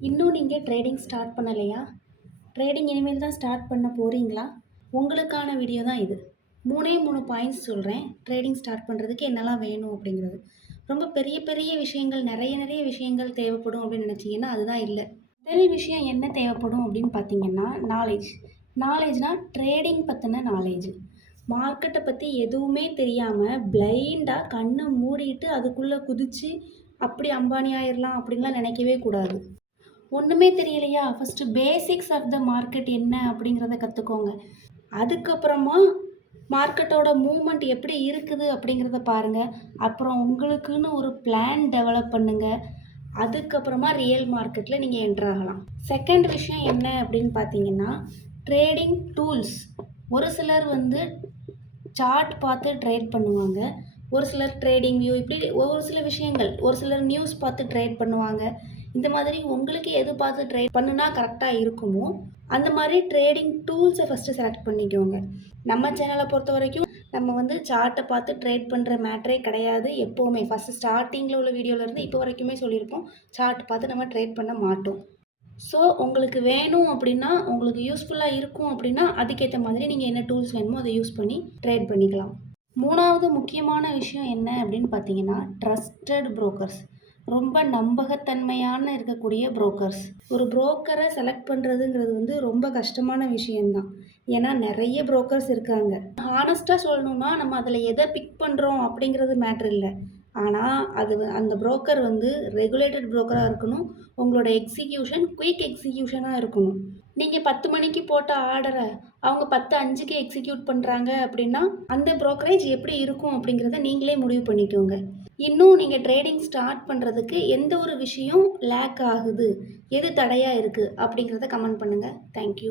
இன்னும் நீங்கள் trading start பண்ணலையா? ட்ரேடிங் இனிமேல் தான் ஸ்டார்ட் பண்ண போகிறீங்களா? உங்களுக்கான வீடியோ தான் இது. 3 பாயிண்ட்ஸ் சொல்கிறேன். ட்ரேடிங் ஸ்டார்ட் பண்ணுறதுக்கு என்னெல்லாம் வேணும் அப்படிங்கிறது. ரொம்ப பெரிய பெரிய விஷயங்கள் நிறைய விஷயங்கள் தேவைப்படும் அப்படின்னு நினச்சிங்கன்னா அதுதான் இல்லை. முதல் விஷயம் என்ன தேவைப்படும் அப்படின்னு பார்த்தீங்கன்னா நாலேஜ். நாலேஜ்னால் ட்ரேடிங் பற்றின நாலேஜ். மார்க்கெட்டை பற்றி எதுவுமே தெரியாமல் பிளைண்டாக கண்ணை மூடிட்டு அதுக்குள்ளே குதித்து அப்படி அம்பானி ஆயிடலாம் அப்படின்லாம் நினைக்கவே கூடாது. ஒன்றுமே தெரியலையா? First basics of the market என்ன அப்படிங்கிறத கற்றுக்கோங்க. அதுக்கப்புறமா மார்க்கெட்டோட மூவ்மெண்ட் எப்படி இருக்குது அப்படிங்கிறத பாருங்கள். அப்புறம் உங்களுக்குன்னு ஒரு பிளான் டெவலப் பண்ணுங்கள். அதுக்கப்புறமா ரியல் மார்க்கெட்டில் நீங்கள் என்ட்ரு ஆகலாம். செகண்ட் விஷயம் என்ன அப்படின்னு பார்த்தீங்கன்னா ட்ரேடிங் டூல்ஸ். ஒரு சிலர் சார்ட் பார்த்து ட்ரேட் பண்ணுவாங்க. ஒரு சிலர் ட்ரேடிங் வியூ, இப்படி ஒரு சில விஷயங்கள். ஒரு சிலர் நியூஸ் பார்த்து ட்ரேட் பண்ணுவாங்க. இந்த மாதிரி உங்களுக்கு எது பார்த்து ட்ரேட் பண்ணுனா கரெக்டாக இருக்குமோ அந்த மாதிரி ட்ரேடிங் டூல்ஸை ஃபஸ்ட்டு செலக்ட் பண்ணிக்கோங்க. நம்ம சேனலை பொறுத்த வரைக்கும் நம்ம சார்ட்டை பார்த்து ட்ரேட் பண்ணுற மேட்டரே கிடையாது. எப்போவுமே ஃபஸ்ட்டு ஸ்டார்டிங்கில் உள்ள வீடியோவிலேருந்து இப்போ வரைக்குமே சொல்லியிருப்போம், சார்ட் பார்த்து நம்ம ட்ரேட் பண்ண மாட்டோம். ஸோ உங்களுக்கு வேணும் அப்படின்னா, உங்களுக்கு யூஸ்ஃபுல்லாக இருக்கும் அப்படின்னா அதுக்கேற்ற மாதிரி நீங்கள் என்ன டூல்ஸ் வேணுமோ அதை யூஸ் பண்ணி ட்ரேட் பண்ணிக்கலாம். 3வது முக்கியமான விஷயம் என்ன அப்படின்னு பார்த்தீங்கன்னா ட்ரஸ்டட் புரோக்கர்ஸ். ரொம்ப நம்பகத்தன்மையான இருக்கக்கூடிய புரோக்கர்ஸ். ஒரு புரோக்கரை செலக்ட் பண்ணுறதுங்கிறது ரொம்ப கஷ்டமான விஷயந்தான். ஏன்னா நிறைய புரோக்கர்ஸ் இருக்காங்க. ஹானஸ்ட்டாக சொல்லணுன்னா நம்ம அதில் எதை பிக் பண்ணுறோம் அப்படிங்கிறது மேட்ரு இல்லை. ஆனால் அந்த புரோக்கர் ரெகுலேட்டட் புரோக்கராக இருக்கணும். உங்களோட எக்ஸிக்யூஷன் குயிக் எக்ஸிக்யூஷனாக இருக்கணும். நீங்கள் 10 மணிக்கு போட்ட ஆர்டரை அவங்க 10:05க்கு எக்ஸிக்யூட் பண்ணுறாங்க அப்படின்னா அந்த புரோக்கரேஜ் எப்படி இருக்கும் அப்படிங்கிறத நீங்களே முடிவு பண்ணிக்கோங்க. இன்னும் நீங்கள் ட்ரேடிங் ஸ்டார்ட் பண்ணுறதுக்கு எந்த ஒரு விஷயம் லேக் ஆகுது, எது தடையாக இருக்குது அப்படிங்கிறத கமெண்ட் பண்ணுங்கள். தேங்க்யூ.